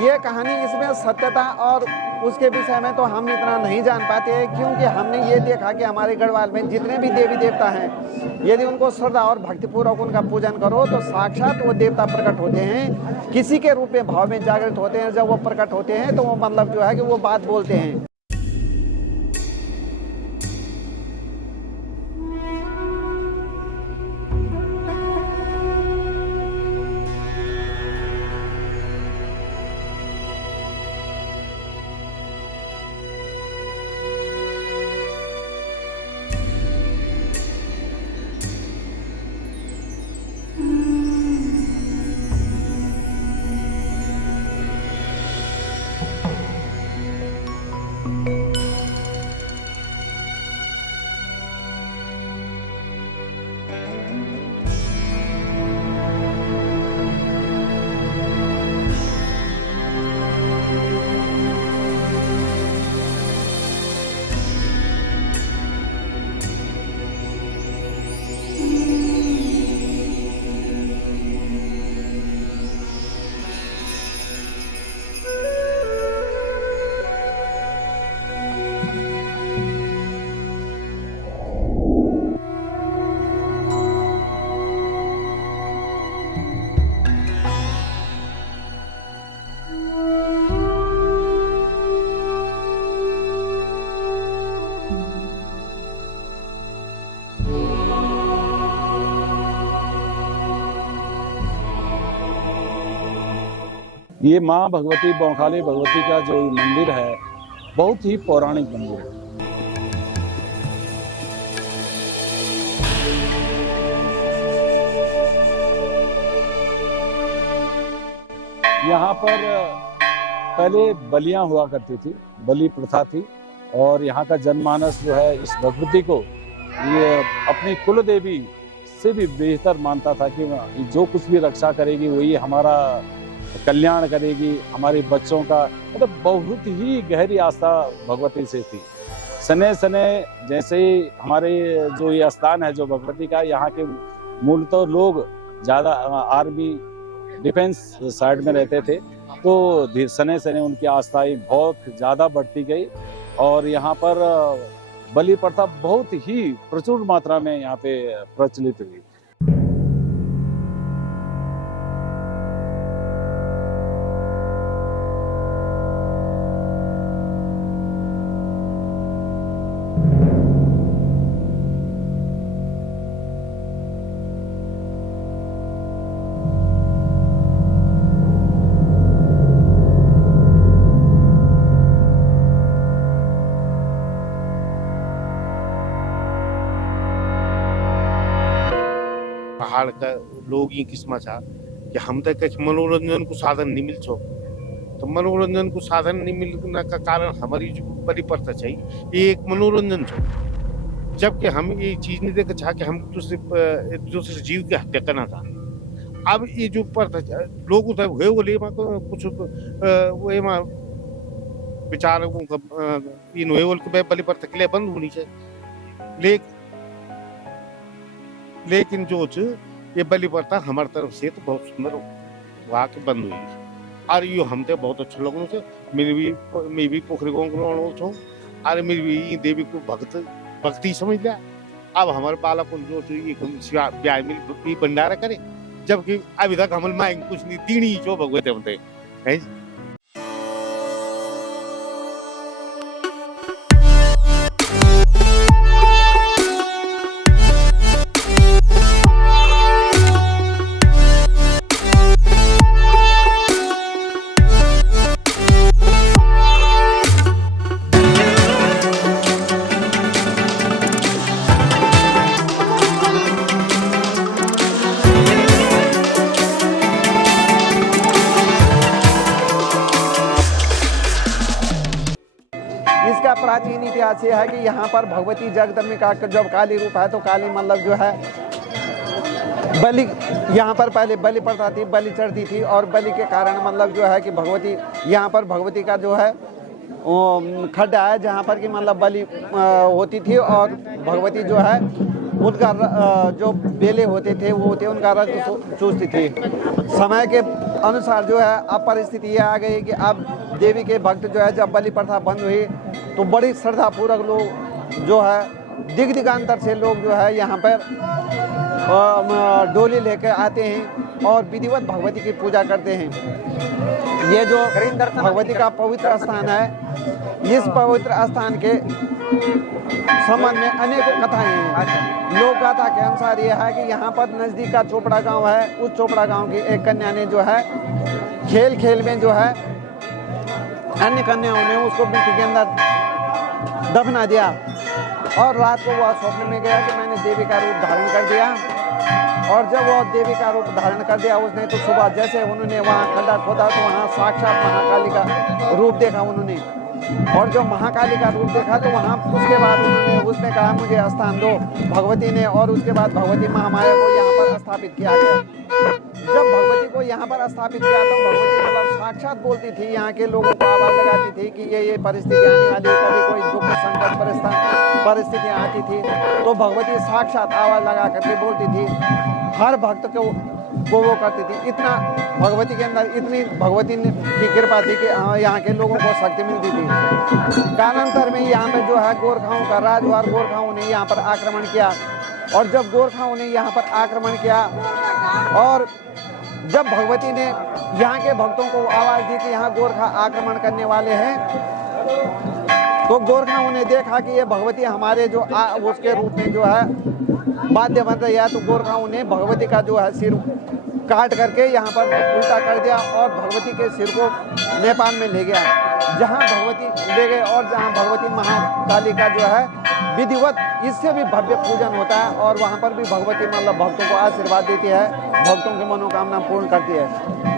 ये कहानी इसमें सत्यता और उसके विषय में तो हम इतना नहीं जान पाते हैं, क्योंकि हमने ये देखा कि हमारे गढ़वाल में जितने भी देवी देवता हैं, यदि उनको श्रद्धा और भक्तिपूर्वक उनका पूजन करो तो साक्षात वो देवता प्रकट होते हैं, किसी के रूप में भाव में जागृत होते हैं। जब वो प्रकट होते हैं तो वो मतलब जो है कि वो बात बोलते हैं। ये माँ भगवती बौखाली भगवती का जो मंदिर है बहुत ही पौराणिक मंदिर है। यहाँ पर पहले बलियां हुआ करती थी, बलि प्रथा थी, और यहाँ का जनमानस जो है इस भगवती को ये अपनी कुल देवी से भी बेहतर मानता था कि जो कुछ भी रक्षा करेगी वही हमारा कल्याण करेगी, हमारे बच्चों का, मतलब बहुत ही गहरी आस्था भगवती से थी। सने सने जैसे ही हमारे जो ये स्थान है जो भगवती का, यहाँ के मूलतः लोग ज़्यादा आर्मी डिफेंस साइड में रहते थे, तो सने सने उनकी आस्थाएं बहुत ज़्यादा बढ़ती गई और यहाँ पर बलि प्रथा बहुत ही प्रचुर मात्रा में यहाँ पे प्रचलित हुई। पहाड़ का लोग ये किस्म था कि हम तक मनोरंजन को साधन नहीं मिल छो, तो मनोरंजन को साधन नहीं मिलने का कारण हमारी जो बड़ी प्रथा चाहिए ये एक मनोरंजन छो, जबकि हम ये चीज नहीं देखा चाह कि हम दूसरे जीव की हत्या करना था। अब ये जो प्रथा लोग उधर हुए बोले कुछ वो विचार इन हुए बोल बलि प्रथा के लिए बंद होनी चाहिए, लेकिन जो ये बलि प्रथा हमारी तरफ से तो बहुत सुंदर वहाँ के बंद हुई और यो हम तो बहुत अच्छे लोगों से मैं भी पोखरी गाँव छो और मेरी भी देवी को भक्ति समझ लिया। अब हमारे बालक जो ब्याह में भंडारा करे, जबकि अभी तक हमारे मांग कुछ नहीं तीनी जो भगवत होते हैं। इसका प्राचीन इतिहास ये है कि यहाँ पर भगवती जगदम्बिका का जब काली रूप है तो काली मतलब जो है बलि, यहाँ पर पहले बलि प्रथा थी, बलि चढ़ती थी और बलि के कारण मतलब जो है कि भगवती यहाँ पर भगवती का जो है खड्डा है जहाँ पर कि मतलब बलि होती थी और भगवती जो है उनका जो बेले होते थे वो होते उनका रक्त चूसती थी। समय के अनुसार जो है अब परिस्थिति ये आ गई कि अब देवी के भक्त जो है जब बलि प्रथा बंद हुई तो बड़ी श्रद्धापूर्वक लोग जो है दिग दिगांतर से लोग जो है यहाँ पर डोली लेकर आते हैं और विधिवत भगवती की पूजा करते हैं। ये जो भगवती का पवित्र स्थान है, इस पवित्र स्थान के संबंध में अनेकों कथाएं हैं। लोक गाथा के अनुसार यह है कि यहाँ पर नजदीक का चोपड़ा गांव है, उस चोपड़ा गांव की एक कन्या ने जो है खेल खेल में जो है अन्य कन्याओं ने उसको मिट्टी के अंदर दफना दिया और रात को वह स्वप्न में गया कि मैंने देवी का रूप धारण कर दिया। और जब वो देवी का रूप धारण कर दिया उसने तो सुबह जैसे उन्होंने वहाँ खड्डा खोदा तो वहाँ साक्षात महाकाली का रूप देखा उन्होंने। और जब महाकाली का रूप देखा तो वहाँ उसके बाद उसने कहा मुझे स्थान दो भगवती ने, और उसके बाद भगवती महामाया को यहाँ पर स्थापित किया गया। जब भगवती को यहाँ पर स्थापित किया तो भगवती मतलब साक्षात बोलती थी, यहाँ के लोगों को आवाज लगाती थी कि ये परिस्थिति आने वाली है, कभी कोई दुख संकट परिस्थितियाँ आती थी तो भगवती साक्षात आवाज लगा करके बोलती थी, हर भक्त को वो करती थी। इतना भगवती के अंदर इतनी भगवती की कृपा थी कि यहाँ के लोगों को शक्ति मिलती थी। कालांतर में यहाँ पे जो है गोरखाओं का राज हुआ, गोरखाओं ने यहाँ पर आक्रमण किया। और जब गोरखाओं ने यहाँ पर आक्रमण किया और जब भगवती ने यहाँ के भक्तों को आवाज दी कि यहाँ गोरखा आक्रमण करने वाले हैं, तो गोरखाओं ने देखा कि ये भगवती हमारे जो उसके रूप में जो है बाध्य बन रही है, तो गोरखाओं ने भगवती का जो है सिर काट करके यहाँ पर उल्टा कर दिया और भगवती के सिर को नेपाल में ले गया, जहाँ भगवती ले गए और जहाँ भगवती महाकाली का जो है विधिवत इससे भी भव्य पूजन होता है। और वहाँ पर भी भगवती मतलब भक्तों को आशीर्वाद देती है, भक्तों की मनोकामना पूर्ण करती है।